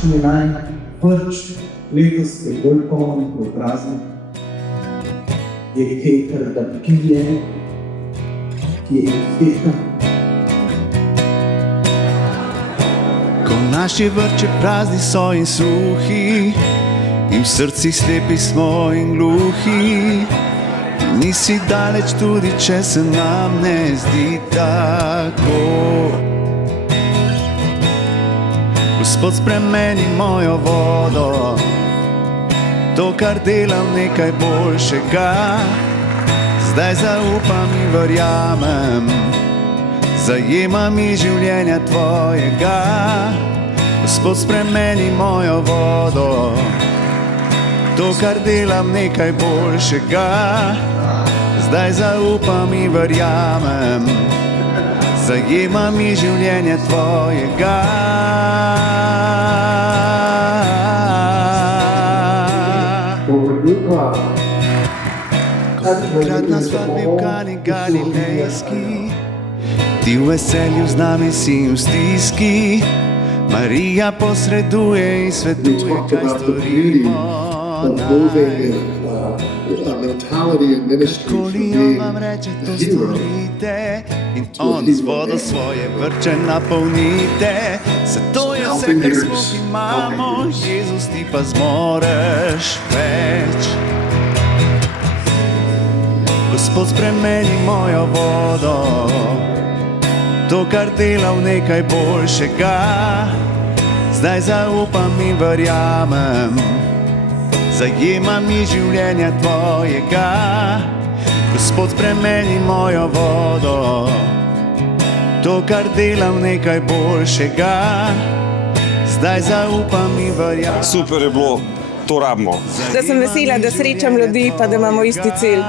kakšen je naj vrč letos, ki je bolj poln kot praznik, je heter, da pije, ki je heter. Ko naši vrče prazni so in suhi, in v srcih slepi smo in gluhi, nisi daleč tudi, če se nam ne zdi tako. Gospod, spremeni mojo vodo, to, kar delam, nekaj boljšega. Zdaj zaupam in verjamem, zajema mi življenja tvojega. Gospod, spremeni mojo vodo, to, kar delam, nekaj boljšega. Zdaj zaupam in verjamem, zajema mi življenje tvojega. Takrat nas vabi v Kani Galilejski, ti v veselju z nami si v stiski. Marija posreduje in svetuje, kaj storimo naj. Koli on vam reče, to storite, in on z vodo svoje vrče napolnite. Se to je vse, kar smo imamo, Jezus, ti pa zmoreš več. Gospod, spremeni mojo vodo, to, kar delam, nekaj boljšega. Zdaj zaupam in verjamem, zajema mi življenja tvojega. Gospod, spremeni mojo vodo, to, kar delam, nekaj boljšega. Zdaj zaupam in verjamem. Super je bilo, to rabimo. Da sem vesela, da srečam ljudi, pa da imamo isti cilj.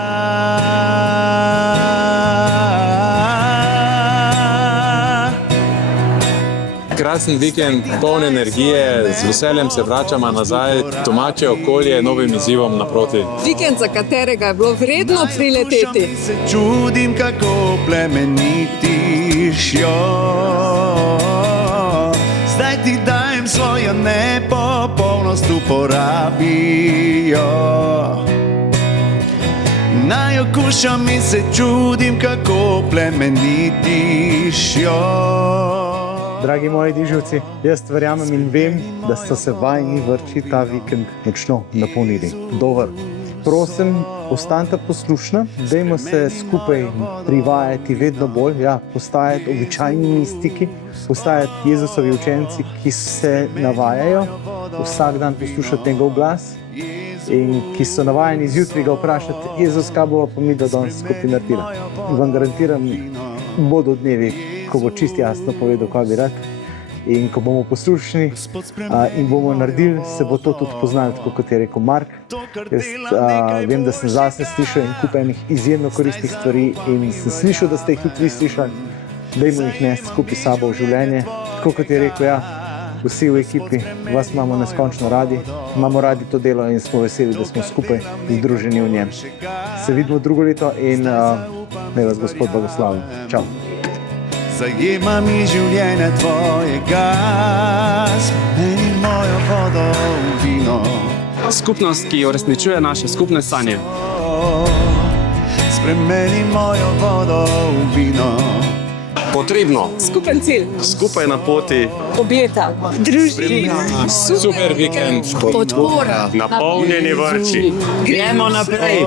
Krasen vikend, poln energije, z veseljem se vračamo nazaj, domače okolje, novim izzivom naproti. Vikend, za katerega je bilo vredno prileteti. Se čudim, kako plemenitiš jo. Zdaj ti dajem svojo nepopolnost, uporabijo. Naj okušam in se čudim, kako plemenitiš jo. Dragi moji diževci, jaz verjamem in vem, da so se vajni vrči ta vikend močno napolnili. Dober. Prosim, ostanite poslušni, dajmo se skupaj privajati vedno bolj, postajati običajni stiki, postajati Jezusovi učenci, ki se navajajo vsak dan poslušati njegov glas in ki so navajeni zjutraj ga vprašati, Jezus, kaj bova pa mi do danes skupaj naredila. Vam garantiram, bodo dnevi, ko bo čist jasno povedal, kaj bi rad. In ko bomo poslušni in bomo naredili, se bo to tudi poznali, tako kot je rekel Mark. Jaz vem, da sem zase slišal en kup enih izjemno koristnih stvari in sem slišal, da ste jih tudi vi slišali. Dajmo jih nesti skupaj s sabo v življenje. Tako kot je rekel, vsi v ekipi, vas imamo neskončno radi, imamo radi to delo in smo veseli, da smo skupaj združeni v njem. Se vidimo drugo leto in naj vas Gospod blagoslovi. Čau. Zajema mi življenje tvojega, spremeni mojo vodo v vino. Skupnost, ki uresničuje naše skupne sanje. Spremeni mojo vodo v vino. Potrebno. Skupen cilj. Skupaj na poti. Objeta. Družina. Super vikend. Podpora. Napolnjeni vrči. Gremo naprej.